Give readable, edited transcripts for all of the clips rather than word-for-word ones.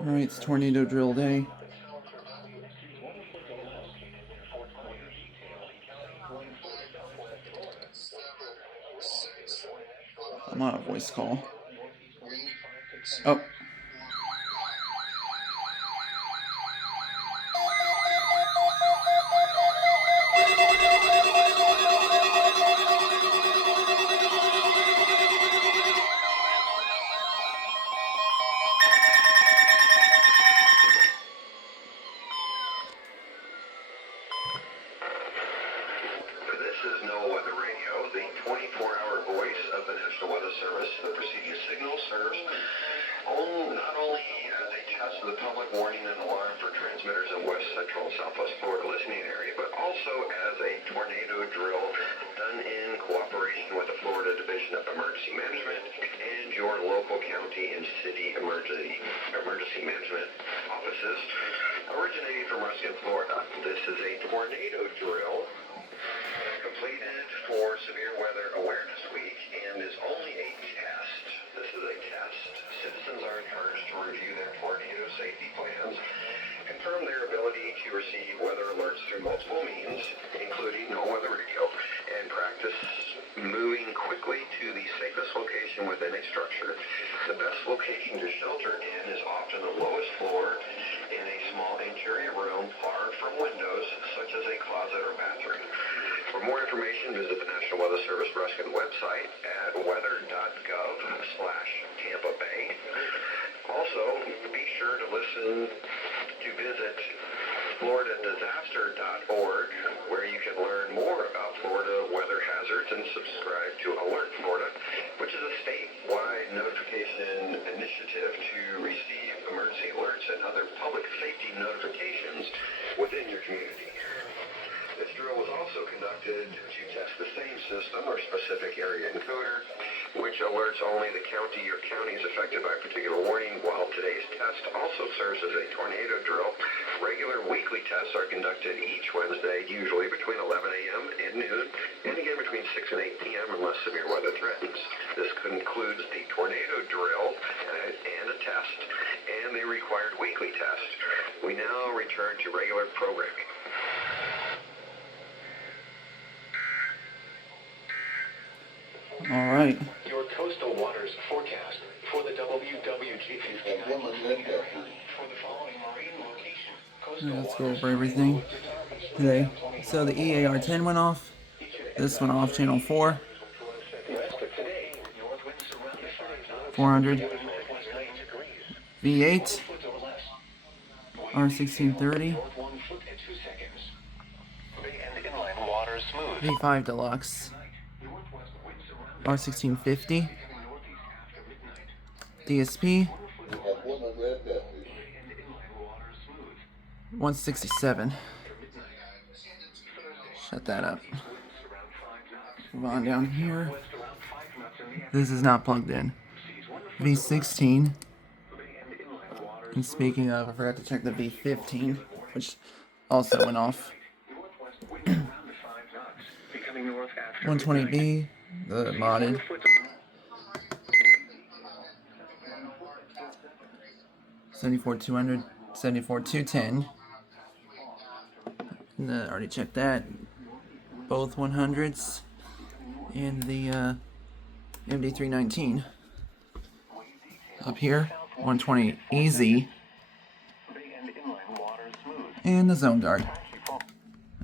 Alright, it's tornado drill day. I'm on a voice call. Oh. This is NOAA Weather Radio, the 24-hour voice of the National Weather Service. The preceding signal serves not only as a test of the public warning and alarm for transmitters in west, central, and southwest Florida listening area, but also as a tornado drill done in cooperation with the Florida Division of Emergency Management and your local county and city emergency management offices originating from Ruskin, Florida. This is a tornado drill completed for Severe Weather Awareness Week and is only a test. This is a test. Citizens are encouraged to review their tornado safety plans, confirm their ability to receive weather alerts through multiple means, including NOAA Weather Radio, and practice moving quickly to the safest location within a structure. The best location to shelter in is often the lowest floor in a small interior room far from windows, such as a closet or bathroom. For more information, visit the National Weather Service Ruskin website at weather.gov/Tampa Bay. Also, be sure to visit floridadisaster.org, where you can learn more about Florida weather hazards and subscribe to Alert Florida, which is a statewide notification initiative to receive emergency alerts and other public safety notifications within your community. This drill was also conducted to test the same system or specific area encoder, which alerts only the county or counties affected by a particular warning. While today's test also serves as a tornado drill, regular weekly tests are conducted each Wednesday, usually between 11 a.m. and noon, and again between 6 and 8 p.m. unless severe weather threatens. This concludes the tornado drill and a test, and the required weekly test. We now return to regular programming. All right. Your coastal waters forecast for the WWG-59 for the following marine location. Let's go over everything today. So the EAR-10 went off. This went off channel 4. 400. V8. R1630. V5 Deluxe. R1650. DSP. 167. Shut that up. Move on down here. This is not plugged in. V16. And speaking of, I forgot to check the V15, which also went off. 120B, the modded. $74,200, $74,210. And I already checked that. Both 100s. And the MD319. Up here, 120 Easy. And the Zone Guard.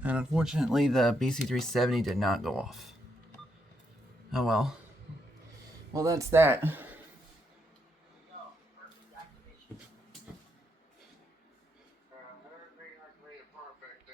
And unfortunately, the BC370 did not go off. Oh well. Well, that's that.